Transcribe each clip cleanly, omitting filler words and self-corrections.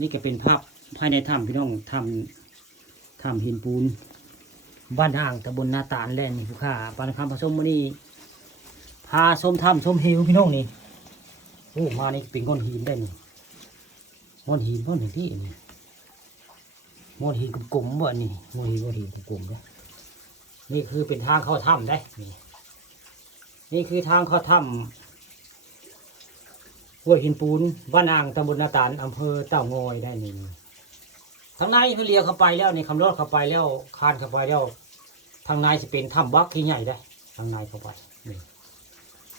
นี่ก็เป็นภาพภายในถ้ำพี่น้องถ้ำหินปูนบ้านห่างตำบลนาตาลแล่นนี่ผู้ข้าปานคำผสมมื้อนี้พาชมถ้ำชมเหวพี่น้องนี่โอ้มานี่เป็นก้อนหินได้นี่ก้อนหินที่นี่ก้อนหินกลมๆบ่นี่ก้อนหินกลมๆนะนี่คือเป็นทางเข้าถ้ำได้นี่คือทางเข้าถ้ำห้วยหินปูนบ้านอ่างตำบลนาตาลอำเภอเต่างอยได้นี่ทางในเขาเลี้ยวเข้าไปแล้วนี่คำรอดเข้าไปแล้วคานเข้าไปแล้วทางในจะเป็นถ้ำบักที่ใหญ่ได้ทางในเข้าไปนี่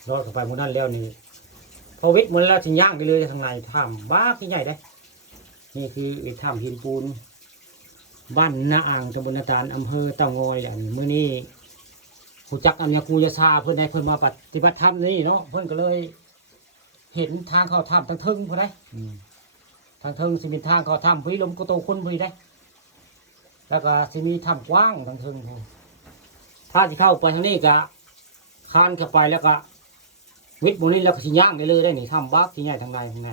รอดเข้าไปหมดนั้นแล้วนี่พอวิทย์หมดแล้วจะย่างไปเลยทางในถ้ำบักที่ใหญ่ได้นี่คือถ้ำหินปูนบ้านนาอ่างตำบลนาตาลอำเภอเต่างอยอย่างเมื่อนี้ผู้จักอัญญากูยาซาเพื่อนได้เพื่อนมาปฏิบัติธรรมนี่เนาะเพื่อนก็เลยเห็นทางเข้าถ้ำทางทึ่งพอได้ทางทึ่งจะเป็นทางเข้าถ้ำพิลมกโตคนพอได้แล้วก็จะมีถ้ำกว้างทางทึ่งถ้าจะเข้าไปทางนี้ก็คานเข้าไปแล้วก็วิทย์บนนี้แล้วก็ชิ้นย่างได้เลยได้นี่ถ้ำบักที่ใหญ่ทางใน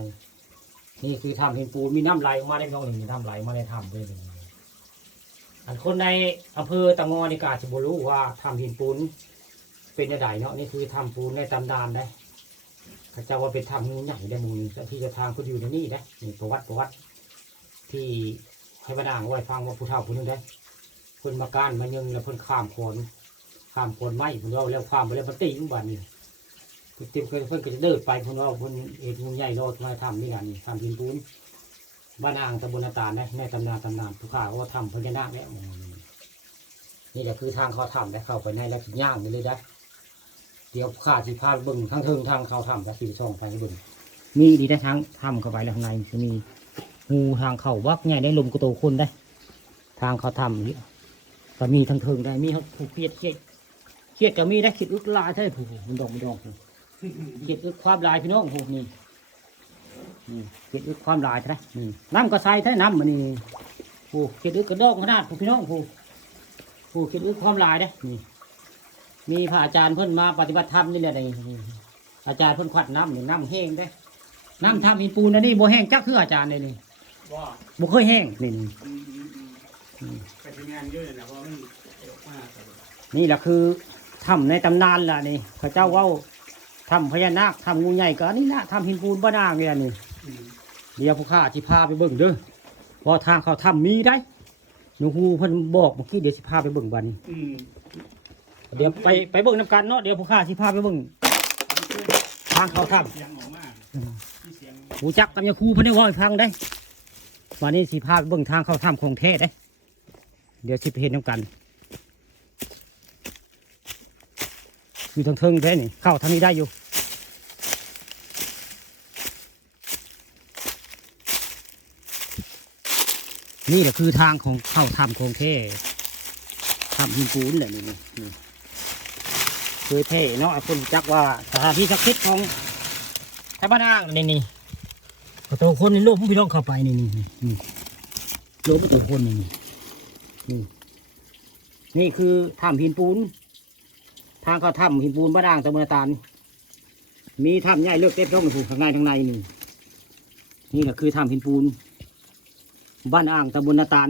นี่คือถ้ำหินปูนมีน้ำไหลออกมาได้น้องนี่น้ำไหลมาในถ้ำด้วยอันคนในอำเภอเต่างอยนี่ก็อาจจะบ่รู้ว่าถ้ำหินปูนเป็นใดเนาะนี่คือถ้ำปูนในตำนานได้เขาเจ้าว่าเป็นถ้ำงูใหญ่ได้มูลที่จะทางคนอยู่ในนี่ได้นี่ประวัติที่ให้บรรดาไว้ฟังว่าผู้เฒ่าผู้นึงได้คนมาการมายังแล้วคนข้ามโขนไม้คนเราแล้วข้ามไปแล้วมันตีบ้านนี่เต็มเพื่อนก็จะเดินไปคนเราคนเอ็ดงูใหญ่รอดมาทำนี่กันทำหินปูนบ้านอ่างตำบลนาตาลนะในตำนานผู้ข้าก็ทำพญานาคแล้วนี่แหละคือทางเขาทำได้เข้าไปในแล้วสิย่างเลยได้เดี๋ยวข้าสิพาบึงทั้งเทิงทางเขาทำแต่สีช่องไปบึงมีดีได้ทั้งทำเข้าไปแล้วข้างในจะมีงูทางเขาวักใหญ่ได้ลมกระโตคนได้ทางเขาทำนี่ก็มีทั้งเทิงได้มีเขาผูกเครียดก็มีได้ขีดอึกลายใช่ผูกมันดองขีดอึกความลายพี่น้องผูกนี่เขียดอึกความลายใช่ไหมน้ำก็ใส่ใช่น้ำมันนี่ผูเขียดอึกกระดองขนาดผูพี่น้องผูเขียดอึกความลายได้นี่มีพระอาจารย์เพิ่นมาปฏิบัติธรรมนี่แหละนี่อาจารย์เพิ่นขวัดน้ำนี่น้ำแห้งได้น้ำทำหินปูนนี่โบแห้งจักคืออาจารย์เลยนี่โบเคยแห้งนี่นี่แหละคือถ้ำในตำนานล่ะนี่พระเจ้าว่าทำพญานาคทำงูใหญ่ก็นี่ละทำหินปูนบ้านอ่างเนี่ยนี่เดี๋ยวผู้ข้าที่พาไปเบิ่งเด้อพอทางเขาทำมีได้หนูฮูเพิ่นบอกเมื่อกี้เดี๋ยวสิพาไปเบิ่งบัดนี้เดี๋ยวไปเบิ่งน้ำกันเนาะเดี๋ยวผู้ข้าสิพาไปเบิ่งทางเขาทำหูจักกับยาคูเพิ่นได้ว่าให้ฟังได้วันนี้สิพาไปเบิ่งทางเขาทำของแท้ได้เดี๋ยวสิไปเห็นน้ำกันอยู่ทางเทิงแท้นี่เข้าทางนี้ได้อยู่นี่แหละคือทางของเข้าถ้ำของแท้ถ้ำหินปูนแหละนี่คือเท่เนาะคนจักว่าสถานที่ศักดิ์สิทธิ์ของไทยบ้านอ่างนี่กระโตคนนี่โลกผู้พี่น้องเข้าไปนี่โลกกระโตคนนี่คือถ้ำหินปูนทางเขาถ้ำหินปูนบ้านอ่างตะบนนาตาลมีถ้ำใหญ่เลือกเต็มท้องผูกข้างในทางในนี่แหละคือถ้ำหินปูนบ้านอ่างตะบนนาตาล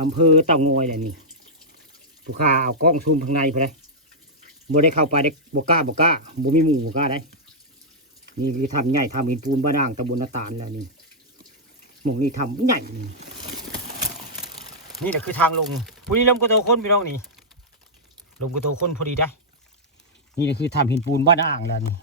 อำเภอเต่างอยแหละนี่ผู้ข้าเอากล้องซูมข้างในไปเลยบ่ได้เข้าไปได้บ่กล้าบ่มีหมู่บ่กล้าได้นี่คือถ้ำใหญ่ถ้ำหินปูนบ้านอ่างตะบนนาตาลแล้วนี่หมู่นี้ถ้ำใหญ่นี่แหละคือทางลงผู้นี้ลมกระโตคนพี่น้องนี่ลมกระโตคนพอดีได้นี่แหละคือถ้ำหินปูนบ้านอ่างแล้วนี่